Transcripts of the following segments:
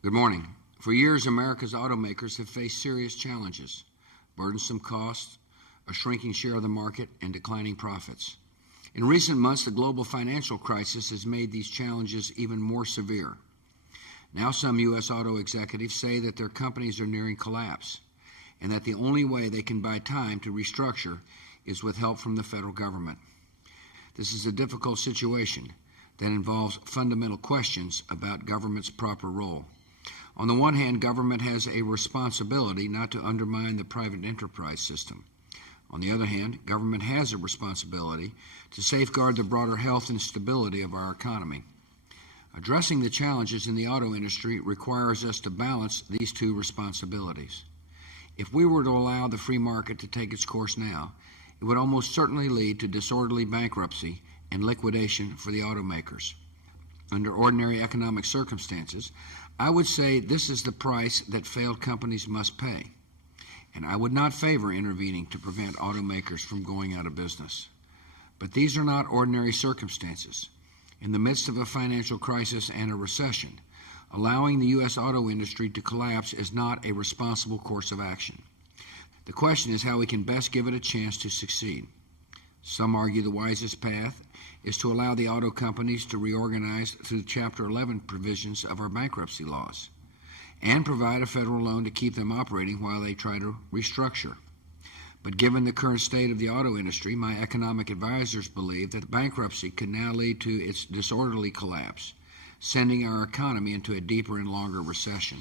Good morning. For years, America's automakers have faced serious challenges: burdensome costs, a shrinking share of the market, and declining profits. In recent months, the global financial crisis has made these challenges even more severe. Now some U.S. auto executives say that their companies are nearing collapse, and that the only way they can buy time to restructure is with help from the federal government. This is a difficult situation that involves fundamental questions about government's proper role. On the one hand, government has a responsibility not to undermine the private enterprise system. On the other hand, government has a responsibility to safeguard the broader health and stability of our economy. Addressing the challenges in the auto industry requires us to balance these two responsibilities. If we were to allow the free market to take its course now, it would almost certainly lead to disorderly bankruptcy and liquidation for the automakers. Under ordinary economic circumstances, I would say this is the price that failed companies must pay, and I would not favor intervening to prevent automakers from going out of business. But these are not ordinary circumstances. In the midst of a financial crisis and a recession, allowing the U.S. auto industry to collapse is not a responsible course of action. The question is how we can best give it a chance to succeed. Some argue the wisest path is to allow the auto companies to reorganize through Chapter 11 provisions of our bankruptcy laws and provide a federal loan to keep them operating while they try to restructure. But given the current state of the auto industry, my economic advisors believe that bankruptcy could now lead to its disorderly collapse, sending our economy into a deeper and longer recession.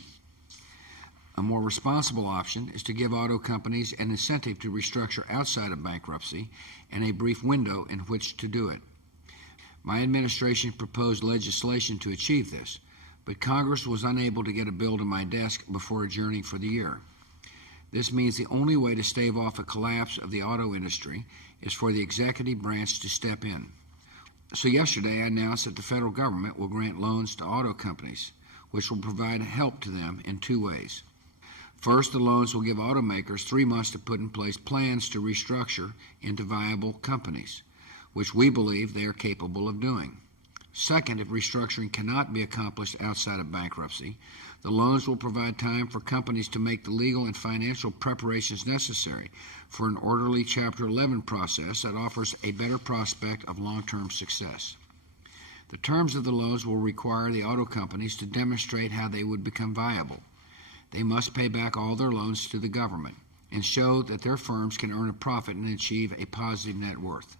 A more responsible option is to give auto companies an incentive to restructure outside of bankruptcy and a brief window in which to do it. My administration proposed legislation to achieve this, but Congress was unable to get a bill to my desk before adjourning for the year. This means the only way to stave off a collapse of the auto industry is for the executive branch to step in. So yesterday I announced that the federal government will grant loans to auto companies, which will provide help to them in two ways. First, the loans will give automakers 3 months to put in place plans to restructure into viable companies, which we believe they are capable of doing. Second, if restructuring cannot be accomplished outside of bankruptcy, the loans will provide time for companies to make the legal and financial preparations necessary for an orderly Chapter 11 process that offers a better prospect of long-term success. The terms of the loans will require the auto companies to demonstrate how they would become viable. They must pay back all their loans to the government and show that their firms can earn a profit and achieve a positive net worth.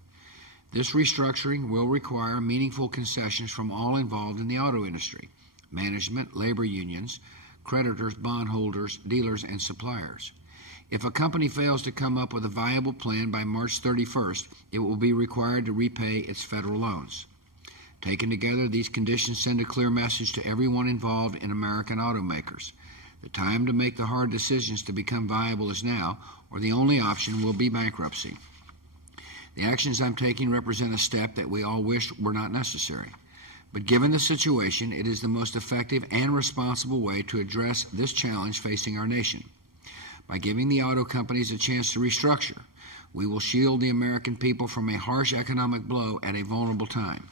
This restructuring will require meaningful concessions from all involved in the auto industry: management, labor unions, creditors, bondholders, dealers, and suppliers. If a company fails to come up with a viable plan by March 31st, it will be required to repay its federal loans. Taken together, these conditions send a clear message to everyone involved in American automakers. The time to make the hard decisions to become viable is now, or the only option will be bankruptcy. The actions I'm taking represent a step that we all wish were not necessary. But given the situation, it is the most effective and responsible way to address this challenge facing our nation. By giving the auto companies a chance to restructure, we will shield the American people from a harsh economic blow at a vulnerable time.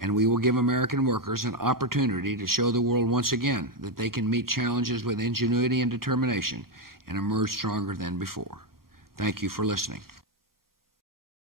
And we will give American workers an opportunity to show the world once again that they can meet challenges with ingenuity and determination and emerge stronger than before. Thank you for listening.